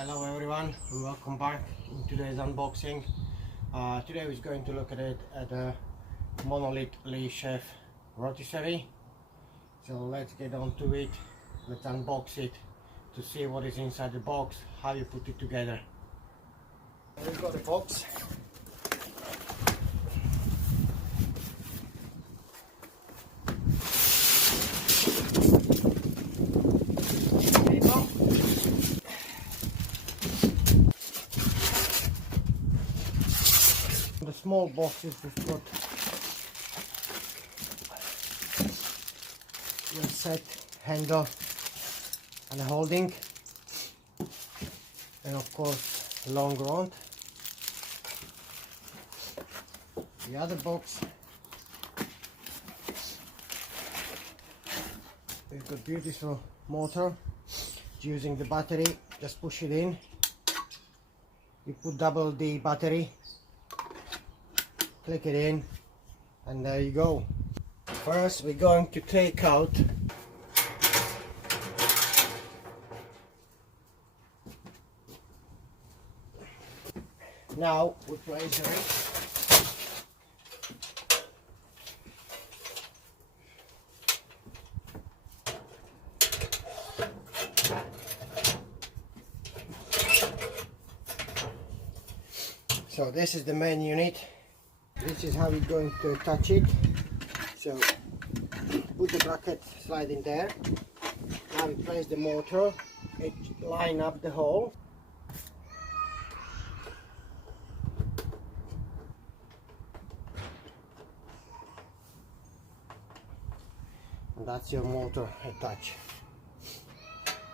Hello everyone, and welcome back in today's unboxing. Today we're going to look at a Monolith LeChef Rotisserie. So let's get on to it. Let's unbox it to see what is inside the box, how you put it together. We've got the box. The small boxes we've got your set handle and a holding, and of course long rod. The other box we've got beautiful motor using the battery. Just push it in, you put double the battery, click it in, and there you go. First we're going to take out now we place it. So this is the main unit. This is how we're going to attach it. So put the bracket slide in there. Now we place the motor, it line up the hole. And that's your motor attached.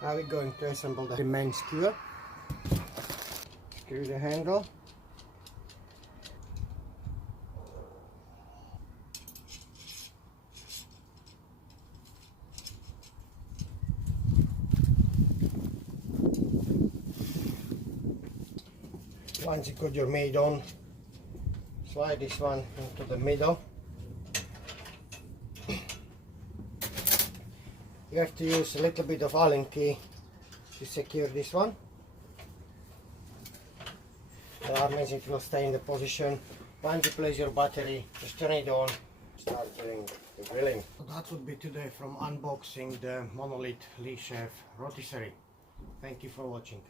Now we're going to assemble the main skewer. Screw the handle. Once you got your made on, slide this one into the middle. You have to use a little bit of Allen key to secure this one. That means it will stay in the position. Once you place your battery, just turn it on, start doing the grilling. So that would be today from unboxing the Monolith LeChef Rotisserie. Thank you for watching.